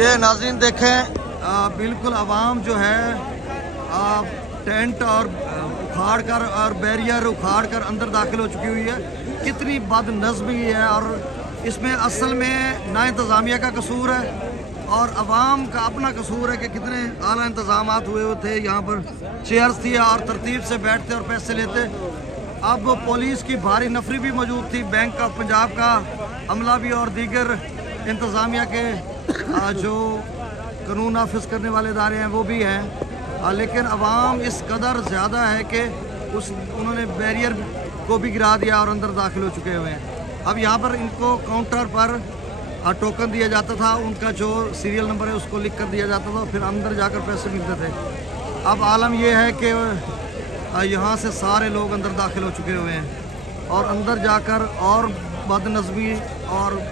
ये नाज़रीन देखें, बिल्कुल आवाम जो है टेंट और उखाड़ कर और बैरियर उखाड़ कर अंदर दाखिल हो चुकी हुई है। कितनी बदनज़मी है, और इसमें असल में ना इंतज़ामिया का कसूर है और अवाम का अपना कसूर है कि कितने आला इंतजाम हुए थे। यहाँ पर चेयर्स थी और तरतीब से बैठते और पैसे लेते। अब पुलिस की भारी नफरी भी मौजूद थी, बैंक ऑफ पंजाब का अमला भी और दीगर इंतज़ामिया के जो कानून नाफिज करने वाले इदारे हैं वो भी हैं, लेकिन अवाम इस कदर ज़्यादा है कि उन्होंने बैरियर को भी गिरा दिया और अंदर दाखिल हो चुके हुए हैं। अब यहाँ पर इनको काउंटर पर टोकन दिया जाता था, उनका जो सीरियल नंबर है उसको लिख कर दिया जाता था, फिर अंदर जाकर पैसे मिलते थे। अब आलम यह है कि यहाँ से सारे लोग अंदर दाखिल हो चुके हुए हैं और अंदर जाकर और बदनज़मी और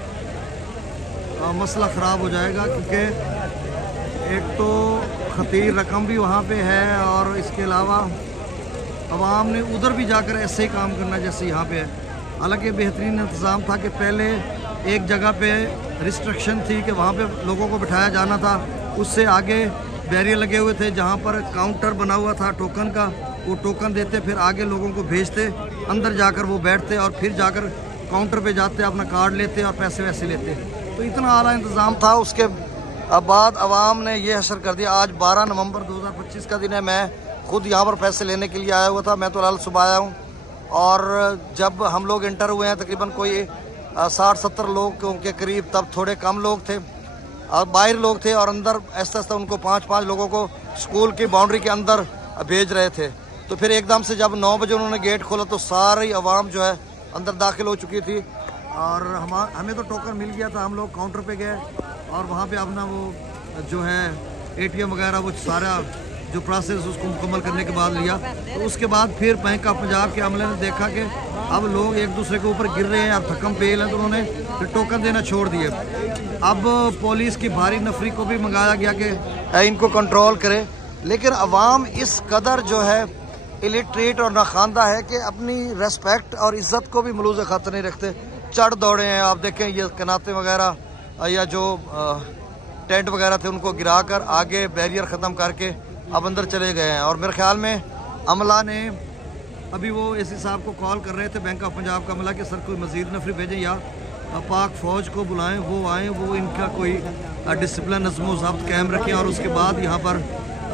मसला ख़राब हो जाएगा, क्योंकि एक तो खतीर रकम भी वहाँ पे है और इसके अलावा अवाम ने उधर भी जाकर ऐसे ही काम करना जैसे यहाँ पे है। हालांकि बेहतरीन इंतज़ाम था कि पहले एक जगह पे रिस्ट्रिक्शन थी कि वहाँ पे लोगों को बिठाया जाना था, उससे आगे बैरियर लगे हुए थे जहाँ पर काउंटर बना हुआ था टोकन का। वो टोकन देते, फिर आगे लोगों को भेजते, अंदर जाकर वो बैठते और फिर जाकर काउंटर पे जाते, अपना कार्ड लेते और पैसे वैसे लेते। तो इतना आला इंतज़ाम था। उसके बाद अवाम ने ये हशर कर दिया। आज 12 नवंबर 2025 का दिन है। मैं खुद यहाँ पर पैसे लेने के लिए आया हुआ था। मैं तो लाल सुबह आया हूँ, और जब हम लोग इंटर हुए हैं तकरीबन कोई 60-70 लोग के करीब, तब थोड़े कम लोग थे और बाहर लोग थे, और अंदर ऐसा ऐसा उनको 5-5 लोगों को स्कूल की बाउंड्री के अंदर भेज रहे थे। तो फिर एकदम से जब 9 बजे उन्होंने गेट खोला तो सारी आवाम जो है अंदर दाखिल हो चुकी थी, और हमें तो टोकन मिल गया था। हम लोग काउंटर पे गए और वहाँ पे अपना वो जो है ATM वगैरह वो सारा जो प्रोसेस उसको मुकम्मल करने के बाद लिया। तो उसके बाद फिर बैंक ऑफ पंजाब के अमले ने देखा कि अब लोग एक दूसरे के ऊपर गिर रहे हैं, अब थकम पेल है, तो उन्होंने फिर टोकन देना छोड़ दिए। अब पुलिस की भारी नफरी को भी मंगाया गया कि इनको कंट्रोल करे, लेकिन अवाम इस कदर जो है इलिटरेट और नाखानदा है कि अपनी रेस्पेक्ट और इज़्ज़त को भी मलूज़ ख़ातर नहीं रखते। चढ़ दौड़े हैं। आप देखें ये कनाते वगैरह या जो टेंट वगैरह थे उनको गिरा कर आगे बैरियर ख़त्म करके अब अंदर चले गए हैं। और मेरे ख्याल में अमला ने अभी वो AC साहब को कॉल कर रहे थे, बैंक ऑफ पंजाब का अमला, कि सर कोई मज़ीद नफरी भेजें या पाक फ़ौज को बुलाएं, वो आएँ, वो इनका कोई डिसिप्लिन नज़्म ज़ब्त कायम रखें, और उसके बाद यहाँ पर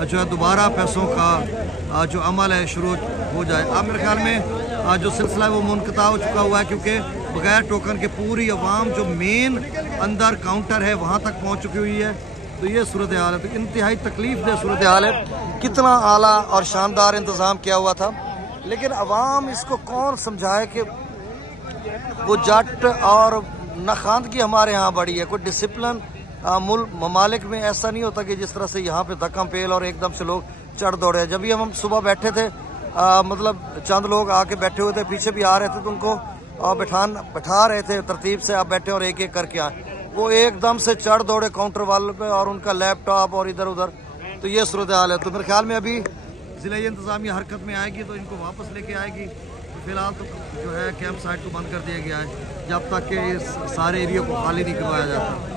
जो है दोबारा पैसों का जो अमल है शुरू हो जाए। अब मेरे ख्याल में जो सिलसिला है वो मुनक़ता हो चुका हुआ है, क्योंकि बगैर टोकन के पूरी अवाम जो मेन अंदर काउंटर है वहाँ तक पहुँच चुकी हुई है। तो ये सूरत हाल है, तो इंतहाई तकलीफ दह सूरत हाल है। कितना आला और शानदार इंतज़ाम किया हुआ था, लेकिन अवाम इसको कौन समझाए कि वो जट और नाखानदगी हमारे यहाँ बड़ी है। कोई डिसिप्लिन ममालिक में ऐसा नहीं होता कि जिस तरह से यहाँ पे धक्का पेल और एकदम से लोग चढ़ दौड़े। जब भी हम सुबह बैठे थे, मतलब चंद लोग आके बैठे हुए थे, पीछे भी आ रहे थे, तो उनको बैठा रहे थे तरतीब से, आप बैठे और एक एक करके आए। वो एकदम से चढ़ दौड़े काउंटर वाले पे और उनका लैपटॉप और इधर उधर। तो ये सूरत हाल है। तो मेरे ख्याल में अभी ज़िला इंतज़ामिया हरकत में आएगी तो इनको वापस लेके आएगी। फ़िलहाल तो जो है कैंप साइट को बंद कर दिया गया है जब तक कि इस सारे एरिया को खाली नहीं करवाया जाता।